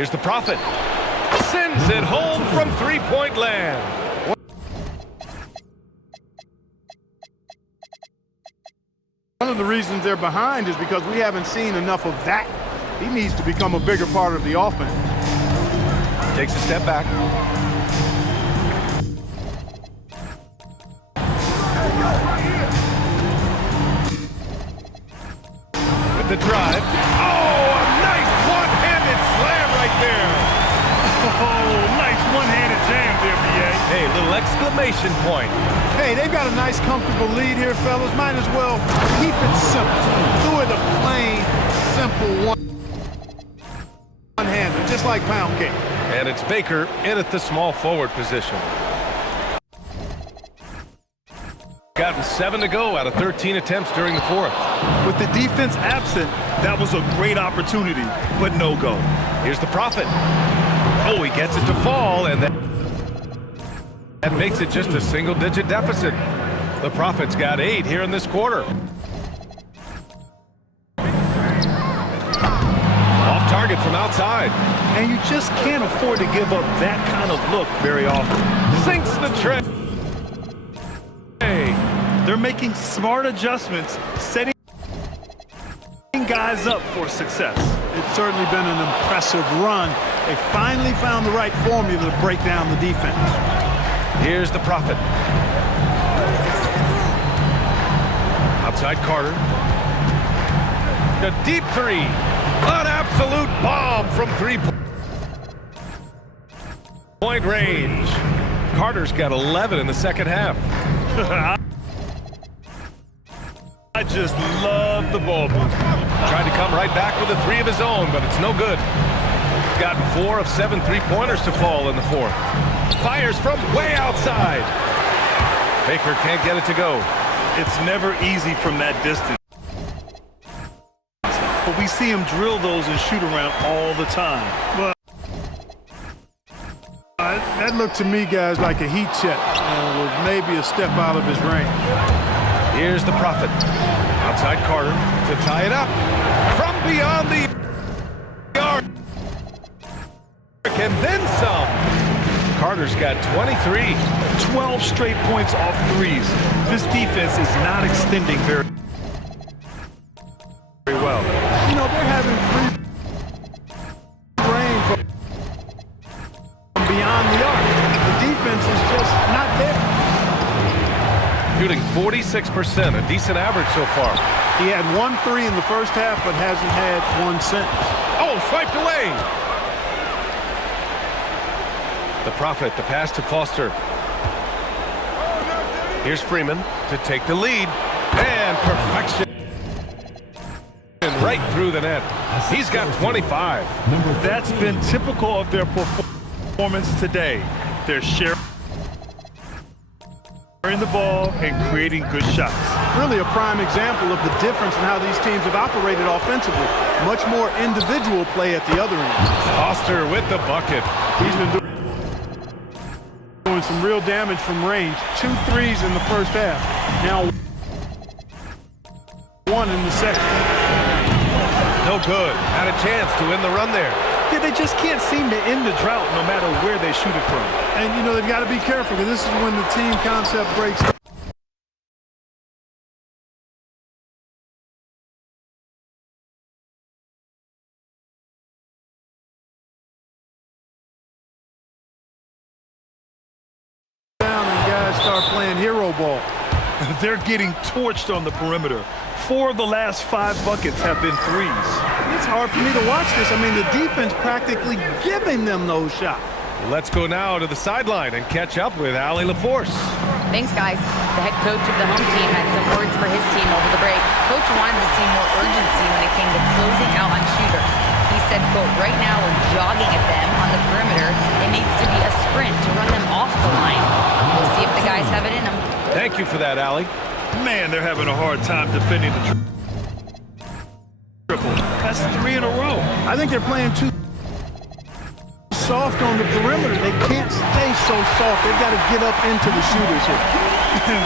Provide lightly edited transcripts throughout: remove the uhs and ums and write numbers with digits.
Here's the Prophet. Sends it home from three-point land. One of the reasons they're behind is because we haven't seen enough of that. He needs to become a bigger part of the offense. Takes a step back. With the drive. Oh, a nice one-handed slam right there. Oh, nice one-handed jam there, B.A. Hey, little exclamation point. Hey, they've got a nice, comfortable lead here, fellas. Might as well keep it simple. Do it a plain, simple one-hander, just like pound cake. And it's Baker in at the small forward position. Gotten 7 to go out of 13 attempts during the fourth. With the defense absent, that was a great opportunity, but no go. Here's the Prophet. Oh, he gets it to fall, and that makes it just a single-digit deficit. The Prophet's got 8 here in this quarter. Off target from outside. And you just can't afford to give up that kind of look very often. Sinks the tray. They're making smart adjustments, setting guys up for success. It's certainly been an impressive run. They finally found the right formula to break down the defense. Here's the Prophet. Outside Carter. A deep three. An absolute bomb from three-point range. Carter's got 11 in the second half. I just love the ball move. Tried to come right back with a 3 of his own, but it's no good. Gotten 4 of 7 three-pointers to fall in the fourth. Fires from way outside. Baker can't get it to go. It's never easy from that distance. But we see him drill those and shoot around all the time. Well, that looked to me, guys, like a heat check. With maybe a step out of his range. Here's the Prophet. Outside Carter to tie it up. From beyond the arc. And then some. Carter's got 23. 12 straight points off threes. This defense is not extending very well. You know, they're having free reign from beyond the arc. The defense is just not there. Shooting 46%, a decent average so far. He had 1 3 in the first half, but hasn't had 1 since. Oh, swiped away. The Prophet, the pass to Foster. Here's Freeman to take the lead. And perfection. Right through the net. He's got 25. That's been typical of their performance today. They're sharing the ball and creating good shots. Really a prime example of the difference in how these teams have operated offensively. Much more individual play at the other end. Foster with the bucket. He's been doing some real damage from range. 2 threes in the first half. Now 1 in the second. No good. Had a chance to win the run there. Yeah, they just can't seem to end the drought no matter where they shoot it from. And, you know, they've got to be careful because this is when the team concept breaks down and guys start playing hero ball. They're getting torched on the perimeter. 4 of the last 5 buckets have been threes. It's hard for me to watch this. I mean, the defense practically giving them those shots. Let's go now to the sideline and catch up with Allie LaForce. Thanks, guys. The head coach of the home team had some words for his team over the break. Coach wanted to see more urgency when it came to closing out on shooters. He said, quote, right now we're jogging at them on the perimeter. It needs to be a sprint to run them off the line. We'll see if the guys have it in them. Thank you for that, Allie. Man, they're having a hard time defending the triple. That's 3 in a row. I think they're playing too soft on the perimeter. They can't stay so soft. They've got to get up into the shooters here.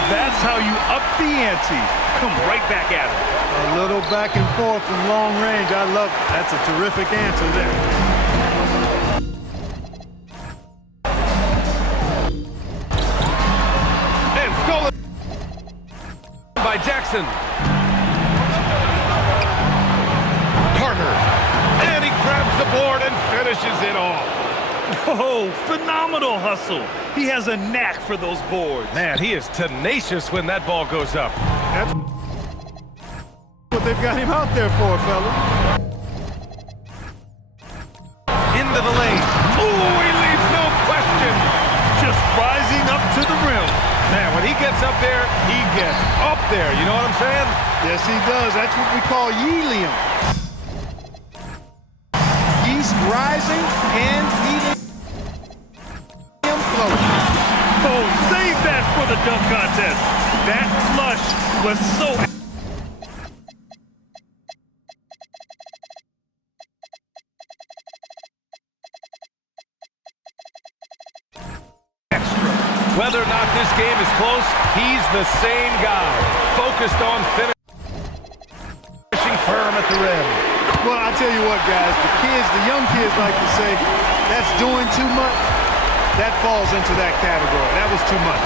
That's how you up the ante. Come right back at it. A little back and forth from long range. I love it. That's a terrific answer there. by Jackson. Carter. And he grabs the board and finishes it off. Oh, phenomenal hustle. He has a knack for those boards. Man, he is tenacious when that ball goes up. That's what they've got him out there for, fella. Into the lane. Ooh, he leaves no question. Just rising up to the rim. Man, when he gets up there, he gets up there. You know what I'm saying? Yes, he does. That's what we call helium. Yeast rising and helium floating. Oh, save that for the dunk contest. That flush was so... Whether or not this game is close, he's the same guy, focused on finishing firm at the rim. Well, I tell you what, guys, the young kids like to say, that's doing too much. That falls into that category. That was too much.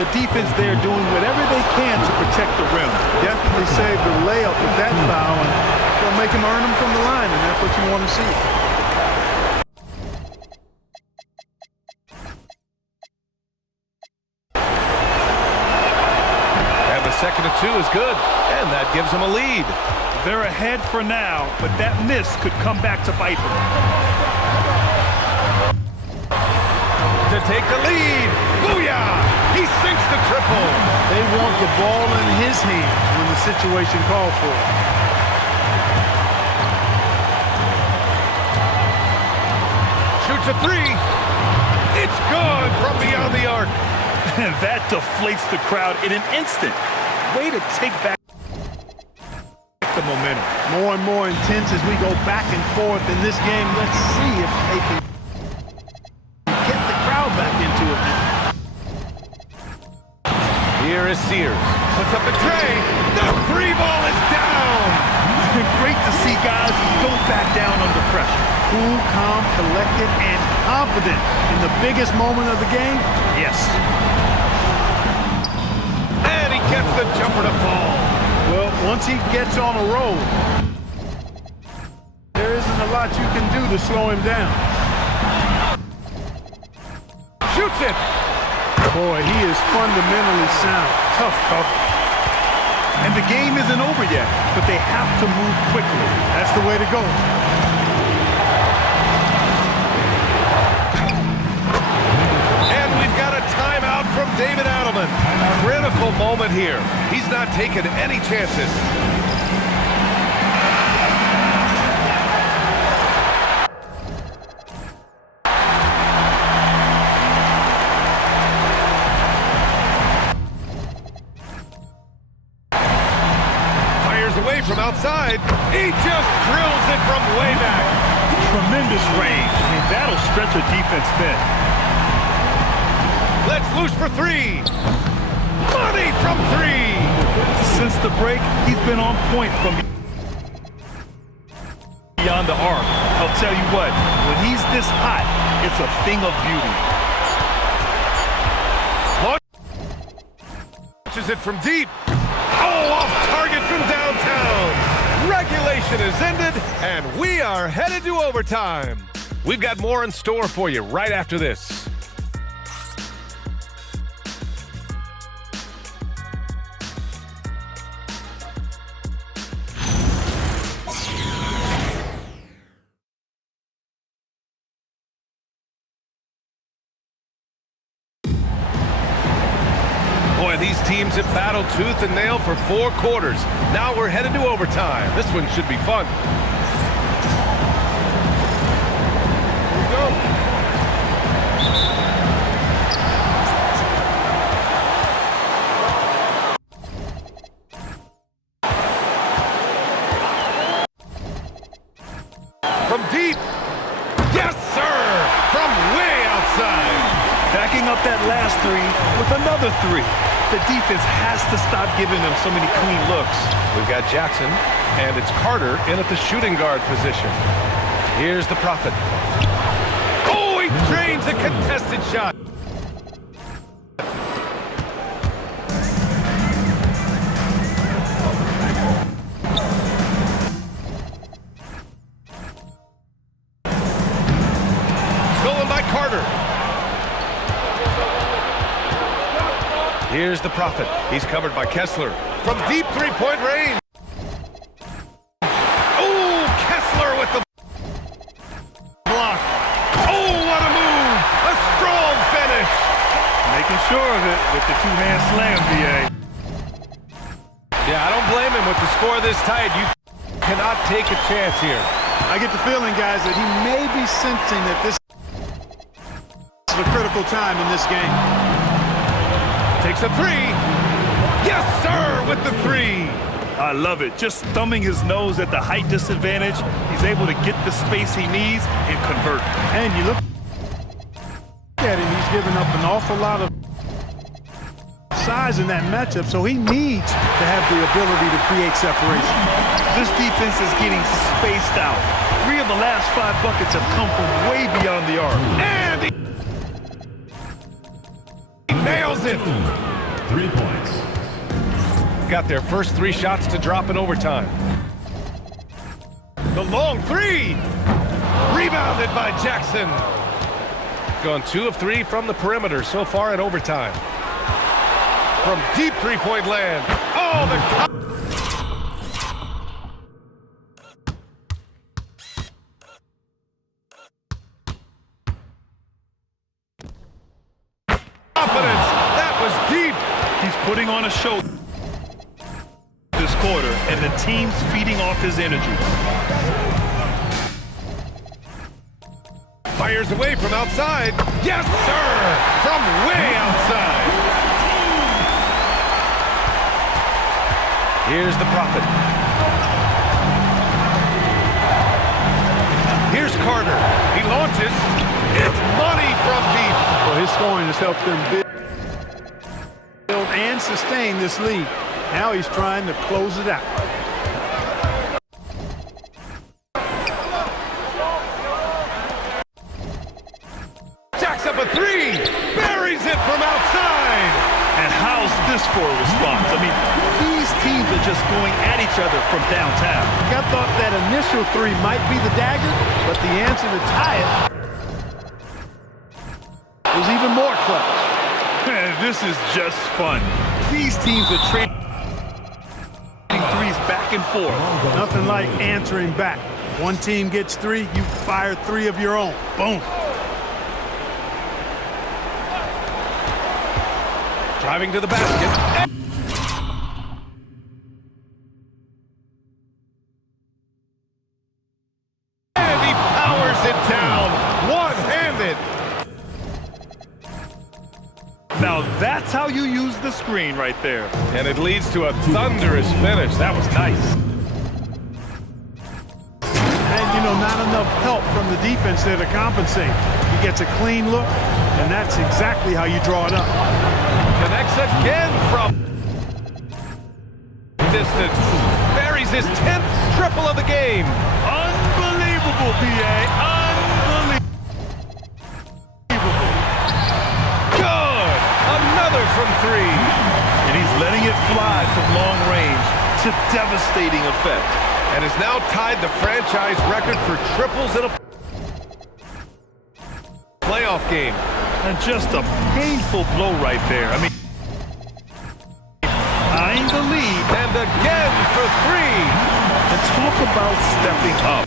The defense there doing whatever they can to protect the rim. Definitely saved the layup with that foul, and they'll make him earn them from the line, and that's what you want to see. And the second of two is good, and that gives him a lead. They're ahead for now, but that miss could come back to bite them. To take the lead. Booyah! He sinks the triple. They want the ball in his hands when the situation calls for it. Shoots a three. It's good from beyond the arc. And that deflates the crowd in an instant. Way to take back the momentum. More and more intense as we go back and forth in this game. Let's see if they can get the crowd back into it now. Here is Sears. Puts up the tray. The three ball is down. Great to see guys who don't back down under pressure. Cool, calm, collected, and confident in the biggest moment of the game. Yes. And he gets the jumper to fall. Well, once he gets on a roll, there isn't a lot you can do to slow him down. Shoots it. Boy, he is fundamentally sound. Tough cover. And the game isn't over yet, but they have to move quickly. That's the way to go. And we've got a timeout from David Adelman. Critical moment here. He's not taking any chances. Away from outside, he just drills it from way back. Tremendous range. I mean, that'll stretch a defense thin. Let's loose for three. Money from three. Since the break, he's been on point from beyond the arc. I'll tell you what, when he's this hot, it's a thing of beauty. Launches it from deep. Oh, off target from downtown. Regulation is ended, and we are headed to overtime. We've got more in store for you right after this. Boy, these teams have battled tooth and nail for 4 quarters. Now we're headed to overtime. This one should be fun. Here we go. From deep. Yes, sir! From way outside. Backing up that last three with another three. The defense has to stop giving them so many clean looks. We've got Jackson, and it's Carter in at the shooting guard position. Here's the Prophet. Oh, he drains a contested shot. Stolen by Carter. Here's the Prophet. He's covered by Kessler from deep three-point range. Oh, Kessler with the block. Oh, what a move! A strong finish. Making sure of it with the two-hand slam, BA. Yeah, I don't blame him with the score this tight. You cannot take a chance here. I get the feeling, guys, that he may be sensing that this is a critical time in this game. Takes a three. Yes, sir, with the three. I love it. Just thumbing his nose at the height disadvantage, he's able to get the space he needs and convert. And you look at him, he's giving up an awful lot of size in that matchup, so he needs to have the ability to create separation. This defense is getting spaced out. 3 of the last 5 buckets have come from way beyond the arc. And he nails it. 3 points. Got their first 3 shots to drop in overtime. The long three. Rebounded by Jackson. Gone 2 of 3 from the perimeter so far in overtime. From deep three-point land. Oh, the confidence. That was deep. He's putting on a show this quarter, and the team's feeding off his energy. Fires away from outside. Yes, sir! From way outside. Here's the Prophet. Here's Carter. He launches. It's money from deep. Well, his scoring has helped them build and sustain this lead. Now he's trying to close it out. Jacks up a three. Buries it from outside. And how's this for a response? I mean, these teams are just going at each other from downtown. I thought that initial three might be the dagger, but the answer to tie it was even more clutch. Man, this is just fun. These teams are trading threes back and forth. Nothing like answering back. One team gets 3, you fire 3 of your own. Boom. Driving to the basket. And he powers it down. One-handed. Now that's how you use the screen right there. And it leads to a thunderous finish. That was nice. And, you know, not enough help from the defense there to compensate. He gets a clean look, and that's exactly how you draw it up. Connects again from distance. Buries his 10th triple of the game. Unbelievable, BA. Unbelievable. Good. Another from 3. And he's letting it fly from long range to devastating effect. And has now tied the franchise record for triples in a playoff game. And just a painful blow right there. I mean, behind the lead. And again for 3. And talk about stepping up.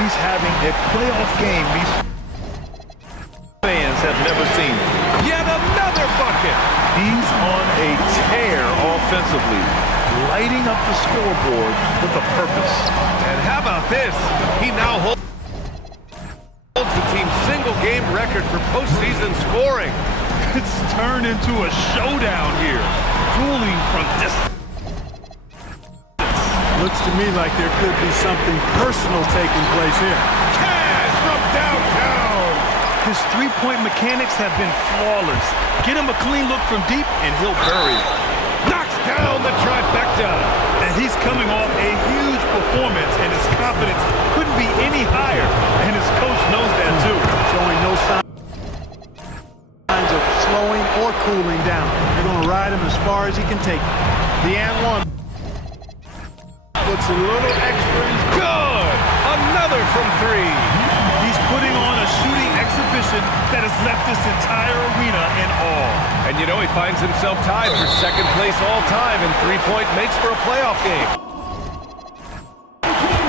He's having a playoff game these fans have never seen. Yet another bucket. He's on a tear offensively, lighting up the scoreboard with a purpose. And how about this? He now holds the team's single-game record for postseason scoring. It's turned into a showdown here, dueling from distance. Looks to me like there could be something personal taking place here. Cash from downtown. His three-point mechanics have been flawless. Get him a clean look from deep, and he'll bury it. Knocks down the trifecta. And he's coming off a huge performance, and his confidence couldn't be any higher. And his coach knows that, too. Showing no signs of slowing or cooling down. They're going to ride him as far as he can take it. The and one. Puts a little extra. Good. Another from three. He's putting on a shooting exhibition that has left this entire arena in awe. And you know he finds himself tied for second place all time in three-point makes for a playoff game.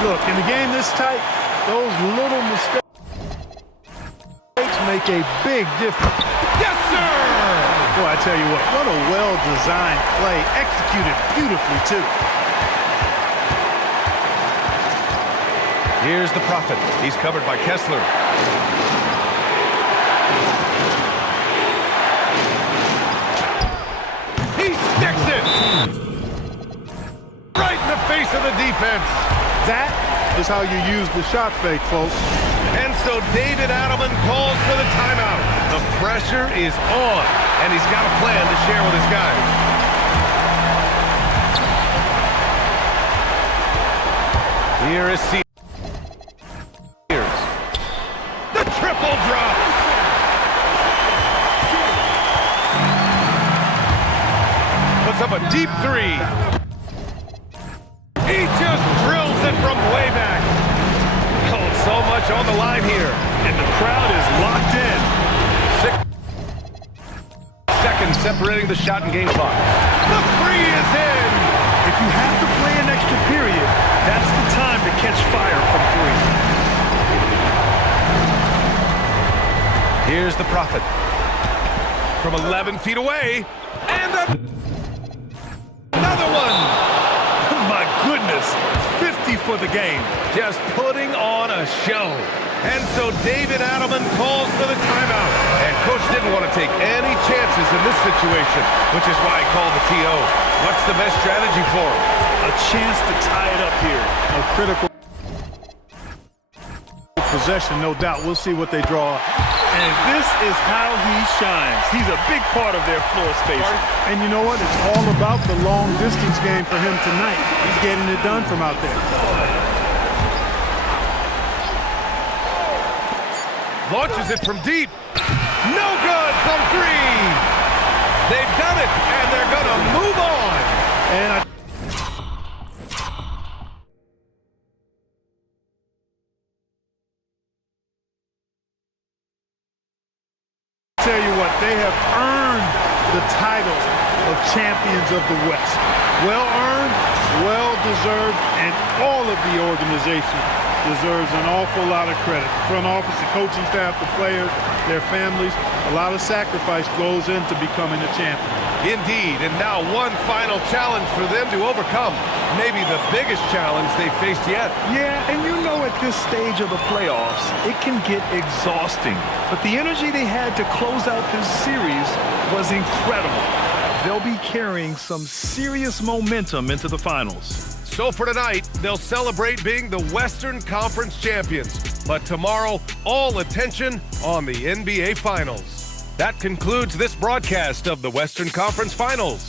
Look, in a game this tight, those little mistakes make a big difference. Yes, sir! Boy, I tell you what a well-designed play, executed beautifully, too. Here's the Prophet. He's covered by Kessler. He sticks it! Right in the face of the defense. That is how you use the shot fake, folks. And so David Adelman calls for the timeout. The pressure is on, and he's got a plan to share with his guys. Here is Sears. The triple drop. Puts up a deep three. He just drills it from way back. Oh, so much on the line here. And the crowd is locked in. 6 seconds separating the shot and game clock. The three is in. If you have to play an extra period, that's the time to catch fire from three. Here's the Prophet. From 11 feet away. And another one. My goodness, 50 for the game. Just putting on a show. And so David Adelman calls for the timeout. And Coach didn't want to take any chances in this situation, which is why he called the TO. What's the best strategy for him? A chance to tie it up here. A critical possession, no doubt. We'll see what they draw. And this is how he shines. He's a big part of their floor space. And you know what? It's all about the long distance game for him tonight. He's getting it done from out there. Launches it from deep. No good from three. They've done it, and they're going to move on. And I tell you what, they have earned the title of champions of the West. Well earned, well deserved, and all of the organization deserves an awful lot of credit. The front office, the coaching staff, the players, their families, a lot of sacrifice goes into becoming a champion. Indeed, and now one final challenge for them to overcome. Maybe the biggest challenge they've faced yet. Yeah, and you know at this stage of the playoffs, it can get exhausting. But the energy they had to close out this series was incredible. They'll be carrying some serious momentum into the finals. So for tonight, they'll celebrate being the Western Conference champions. But tomorrow, all attention on the NBA Finals. That concludes this broadcast of the Western Conference Finals.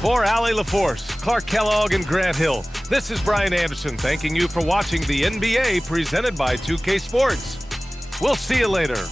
For Allie LaForce, Clark Kellogg, and Grant Hill, this is Brian Anderson thanking you for watching the NBA presented by 2K Sports. We'll see you later.